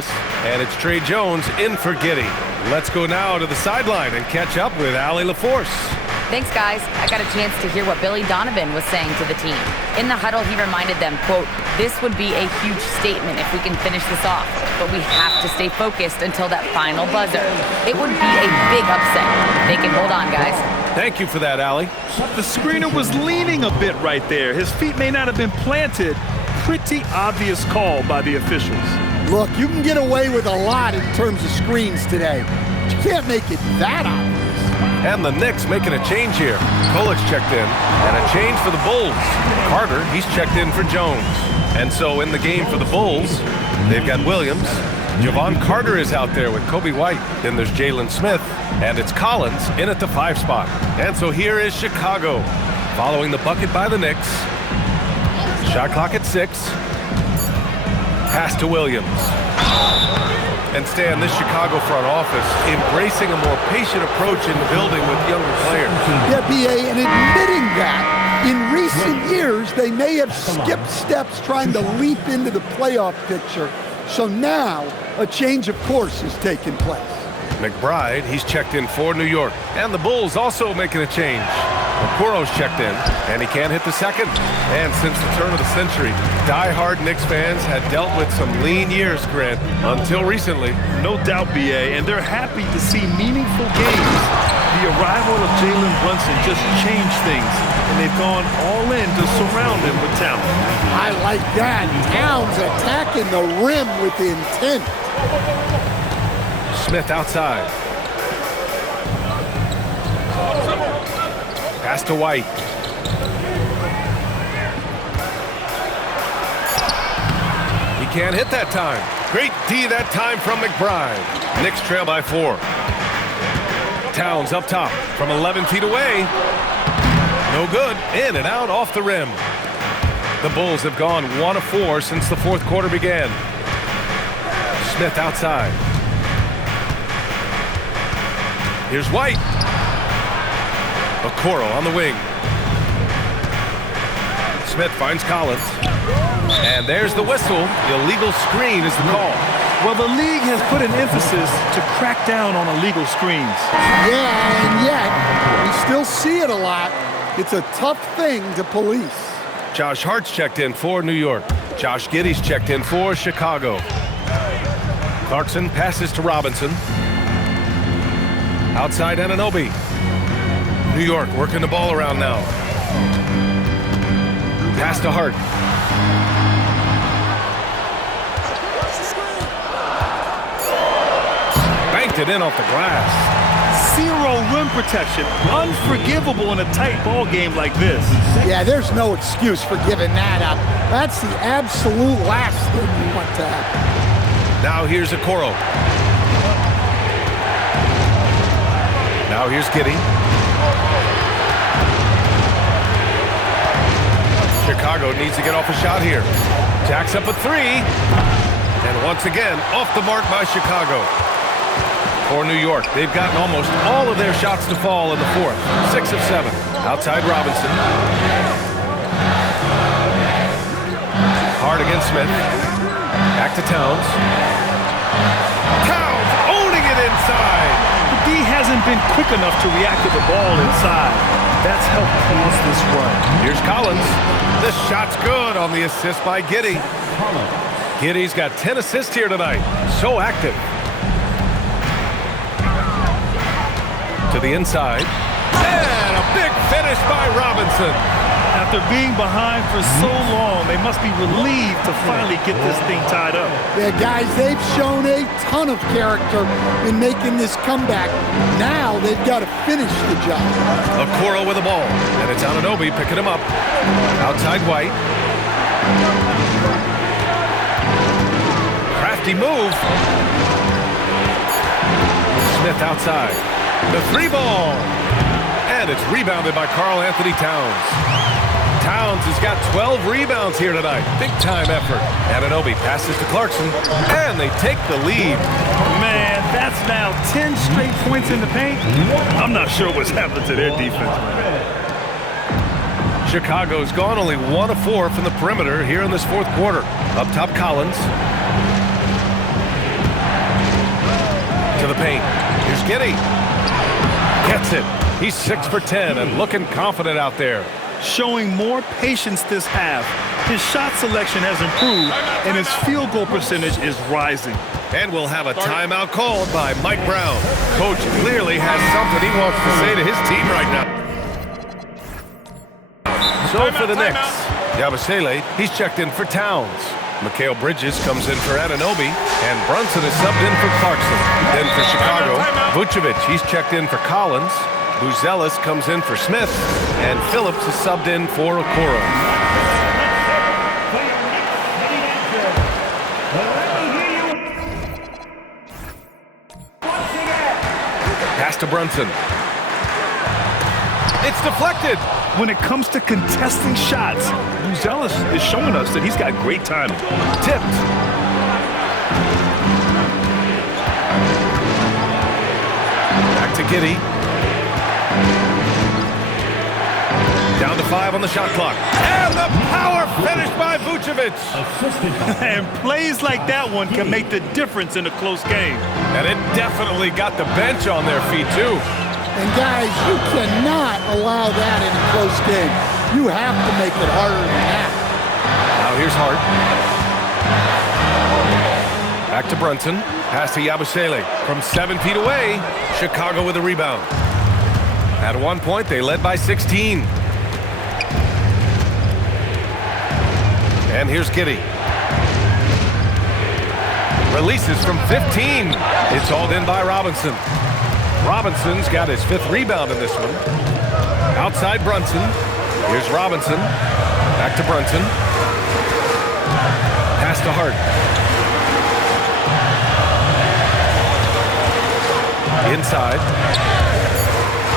Dallas, and it's Trey Jones in for Giddey. Let's go now to the sideline and catch up with Allie LaForce. Thanks, guys. I got a chance to hear what Billy Donovan was saying to the team. In the huddle, he reminded them, quote, "This would be a huge statement if we can finish this off, but we have to stay focused until that final buzzer. It would be a big upset. They can hold on, guys." Thank you for that, Allie. The screener was leaning a bit right there. His feet may not have been planted. Pretty obvious call by the officials. Look, you can get away with a lot in terms of screens today. But you can't make it that obvious. And the Knicks making a change here. Kolik's checked in, and a change for the Bulls. Carter, he's checked in for Jones. And so in the game for the Bulls, they've got Williams. Javon Carter is out there with Kobe White. Then there's Jalen Smith, and it's Collins in at the 5 spot. And so here is Chicago, following the bucket by the Knicks. Shot clock at 6. Pass to Williams. And Stan, this Chicago front office embracing a more patient approach in building with younger players. Yeah, B.A., and admitting that in recent years they may have skipped steps trying to leap into the playoff picture. So now a change of course is taking place. McBride, he's checked in for New York. And the Bulls also making a change. Okoro's checked in, and he can't hit the second. And since the turn of the century, die-hard Knicks fans had dealt with some lean years, Grant, until recently. No doubt, B.A., and they're happy to see meaningful games. The arrival of Jalen Brunson just changed things, and they've gone all in to surround him with talent. I like that. Towns attacking the rim with intent. Smith outside. Pass to White. He can't hit that time. Great D that time from McBride. Knicks trail by 4. Towns up top from 11 feet away. No good. In and out off the rim. The Bulls have gone 1 of 4 since the 4th quarter began. Smith outside. Here's White. Okoro on the wing. Smith finds Collins. And there's the whistle. Illegal screen is the call. Well, the league has put an emphasis to crack down on illegal screens. Yeah, and yet we still see it a lot. It's a tough thing to police. Josh Hart's checked in for New York. Josh Giddey's checked in for Chicago. Clarkson passes to Robinson. Outside Anunoby. New York working the ball around now. Pass to Hart. Banked it in off the glass. Zero rim protection. Unforgivable in a tight ball game like this. Yeah, there's no excuse for giving that up. That's the absolute last thing you want to happen. Now here's Okoro. Now here's Giddey. Chicago needs to get off a shot here. Jacks up a 3. And once again, off the mark by Chicago. For New York, they've gotten almost all of their shots to fall in the 4th. 6 of 7. Outside Robinson. Hard against Smith. Back to Towns. Towns owning it inside. The D hasn't been quick enough to react to the ball inside. That's helped cause this run. Here's Collins. This shot's good on the assist by Giddey. Giddey's got 10 assists here tonight. So active. To the inside. And a big finish by Robinson. After being behind for so long, they must be relieved to finally get this thing tied up. Yeah, guys, they've shown a ton of character in making this comeback. Now they've got to finish the job. Okoro with the ball. And it's Anunoby picking him up. Outside White. Crafty move. Smith outside. The 3 ball. And it's rebounded by Karl Anthony Towns. Towns has got 12 rebounds here tonight. Big time effort. Anunoby passes to Clarkson. And they take the lead. Man, that's now 10 straight points in the paint. I'm not sure what's happened to their defense. Chicago's gone only 1 of 4 from the perimeter here in this 4th quarter. Up top, Collins. paint. Here's Giddey. Gets it. He's 6 for 10 and looking confident out there. Showing more patience this half. His shot selection has improved, and his field goal percentage is rising. And we'll have a timeout called by Mike Brown. Coach clearly has something he wants to say to his team right now. So for the Knicks, Yabusele, he's checked in for Towns. Mikal Bridges comes in for Anunoby, and Brunson is subbed in for Clarkson. Then for Chicago, Vucevic, he's checked in for Collins. Buzelis comes in for Smith, and Phillips is subbed in for Okoro. Pass to Brunson. It's deflected. When it comes to contesting shots, Buzelis is showing us that he's got great timing. Tipped. Back to Giddey. Down to 5 on the shot clock. And the power finish by Vucevic. And plays like that one can make the difference in a close game. And it definitely got the bench on their feet, too. And guys, you cannot allow that in a close game. You have to make it harder than that. Now here's Hart. Back to Brunson. Pass to Yabusele. From 7 feet away, Chicago with a rebound. At one point, they led by 16. And here's Giddey. Releases from 15. It's hauled in by Robinson. Robinson's got his 5th rebound in this one. Outside Brunson. Here's Robinson. Back to Brunson. Pass to Hart. Inside.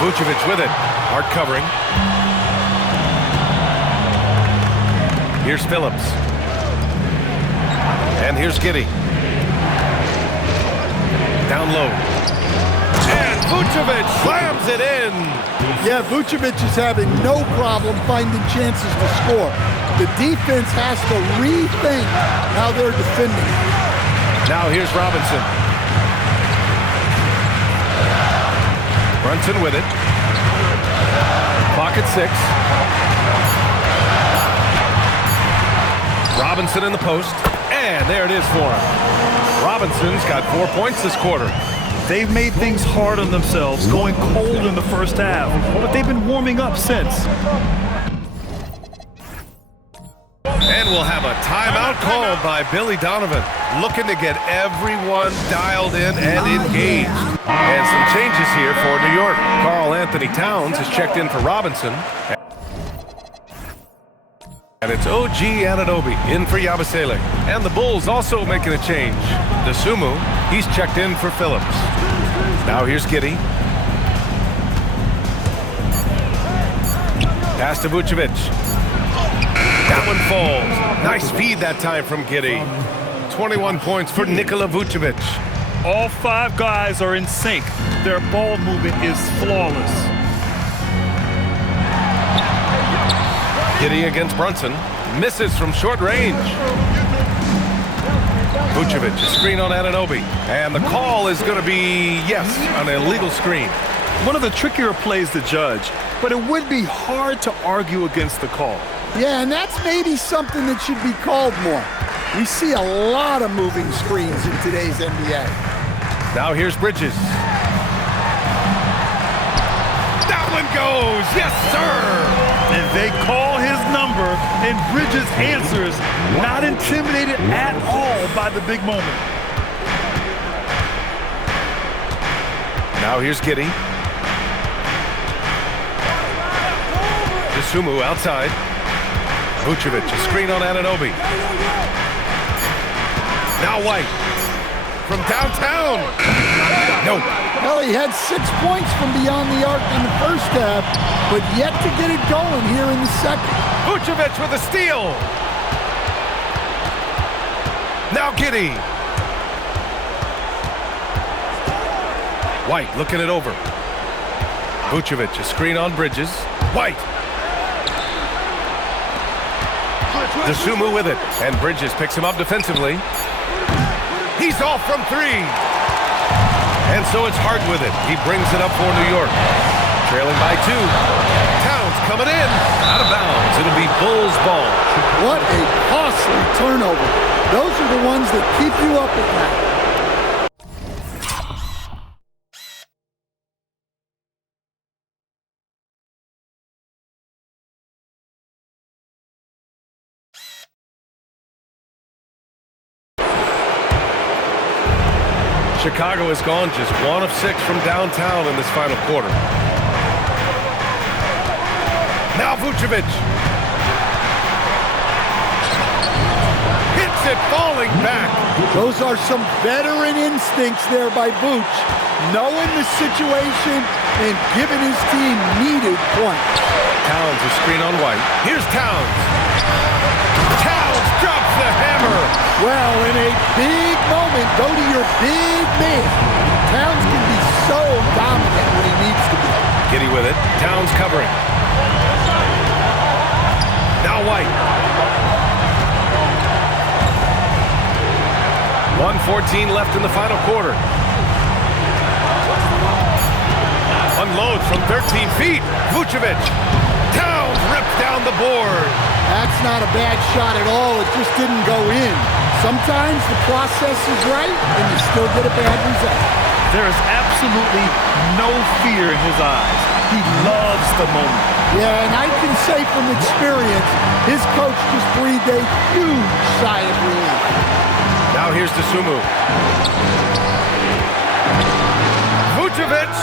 Vucevic with it. Hart covering. Here's Phillips. And here's Giddey. Down low. And Vucevic slams it in. Yeah, Vucevic is having no problem finding chances to score. The defense has to rethink how they're defending. Now here's Robinson. Brunson with it. Clock at 6. Robinson in the post. And there it is for him. Robinson's got 4 points this quarter. They've made things hard on themselves, going cold in the first half, but they've been warming up since. And we'll have a timeout called by Billy Donovan, looking to get everyone dialed in and engaged. And some changes here for New York. Karl Anthony Towns is checked in for Robinson. And it's OG Anunoby in for Yabusele. And the Bulls also making a change. Dosunmu, he's checked in for Phillips. Now here's Giddey. Pass to Vucevic. That one falls. Nice feed that time from Giddey. 21 points for Nikola Vucevic. All 5 guys are in sync. Their ball movement is flawless. Giddey against Brunson. Misses from short range. Vucevic, a screen on Anunoby. And the call is going to be, yes, an illegal screen. One of the trickier plays to judge, but it would be hard to argue against the call. Yeah, and that's maybe something that should be called more. We see a lot of moving screens in today's NBA. Now here's Bridges. That one goes, yes, sir! And they call his number, and Bridges answers, not intimidated at all by the big moment. Now here's Giddey. Dosunmu outside. Vucevic, a screen on Anunoby. Now White. From downtown. Nope. Well, he had 6 points from beyond the arc in the first half, but yet to get it going here in the second. Vucevic with a steal. Now Giddey. White looking it over. Vucevic, a screen on Bridges. White. Dosunmu with it, and Bridges picks him up defensively. He's off from 3. And so it's Hart with it. He brings it up for New York. Trailing by 2. Towns coming in. Out of bounds. It'll be Bulls ball. What a costly turnover. Those are the ones that keep you up at night. Chicago has gone just 1 of 6 from downtown in this final quarter. Now Vucevic. Hits it, falling back. Those are some veteran instincts there by Vooch, knowing the situation and giving his team needed points. Towns a screen on White. Here's Towns. Towns drops the hammer. Well, in a big moment, go to your big man. Towns can be so dominant when he needs to be. Giddy with it. Towns covering. Now White. 1:14 left in the final quarter. Unloads from 13 feet. Vucevic. Towns rips down the board. That's not a bad shot at all. It just didn't go in. Sometimes the process is right, and you still get a bad result. There is absolutely no fear in his eyes. He loves the moment. Yeah, and I can say from experience, his coach just breathed a huge sigh of relief. Now here's Dosunmu. Vucevic.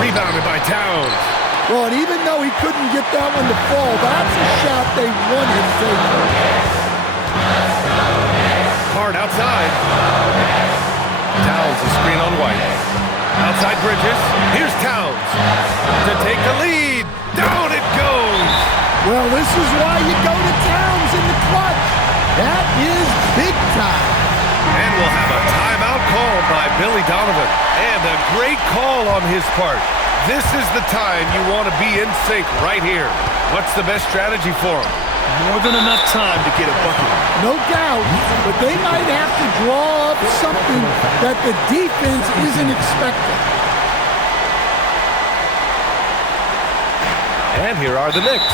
Rebounded by Towns. Well, and even though he couldn't get that one to fall, that's a shot they wanted to take. Hard outside. Towns a screen on White. Outside Bridges. Here's Towns to take the lead. Down it goes. Well, this is why you go to Towns in the clutch. That is big time. And we'll have a timeout called by Billy Donovan. And a great call on his part. This is the time you want to be in sync right here. What's the best strategy for him? More than enough time to get a bucket. No doubt, but they might have to draw up something that the defense isn't expecting. And here are the Knicks.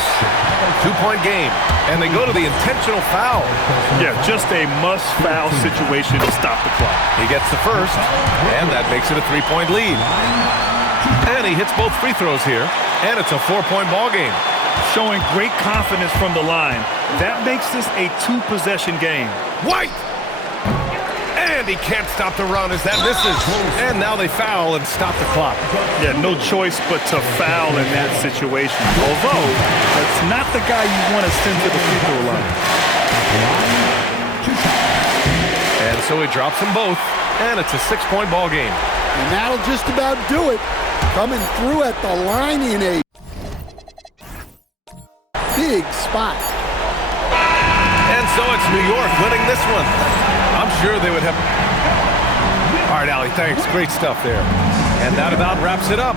2-point game. And they go to the intentional foul. Yeah, just a must-foul situation to stop the clock. He gets the first, and that makes it a 3-point lead. And he hits both free throws here, and it's a 4-point ball game. Showing great confidence from the line. That makes this a 2-possession game. White! And he can't stop the run as that misses. And now they foul and stop the clock. Yeah, no choice but to foul in that situation. Although, that's not the guy you want to send to the free throw line. And so he drops them both, and it's a 6-point ball game. And that'll just about do it. Coming through at the line in a big spot. And so it's New York winning this one. I'm sure they would have... All right, Allie, thanks. Great stuff there. And that about wraps it up.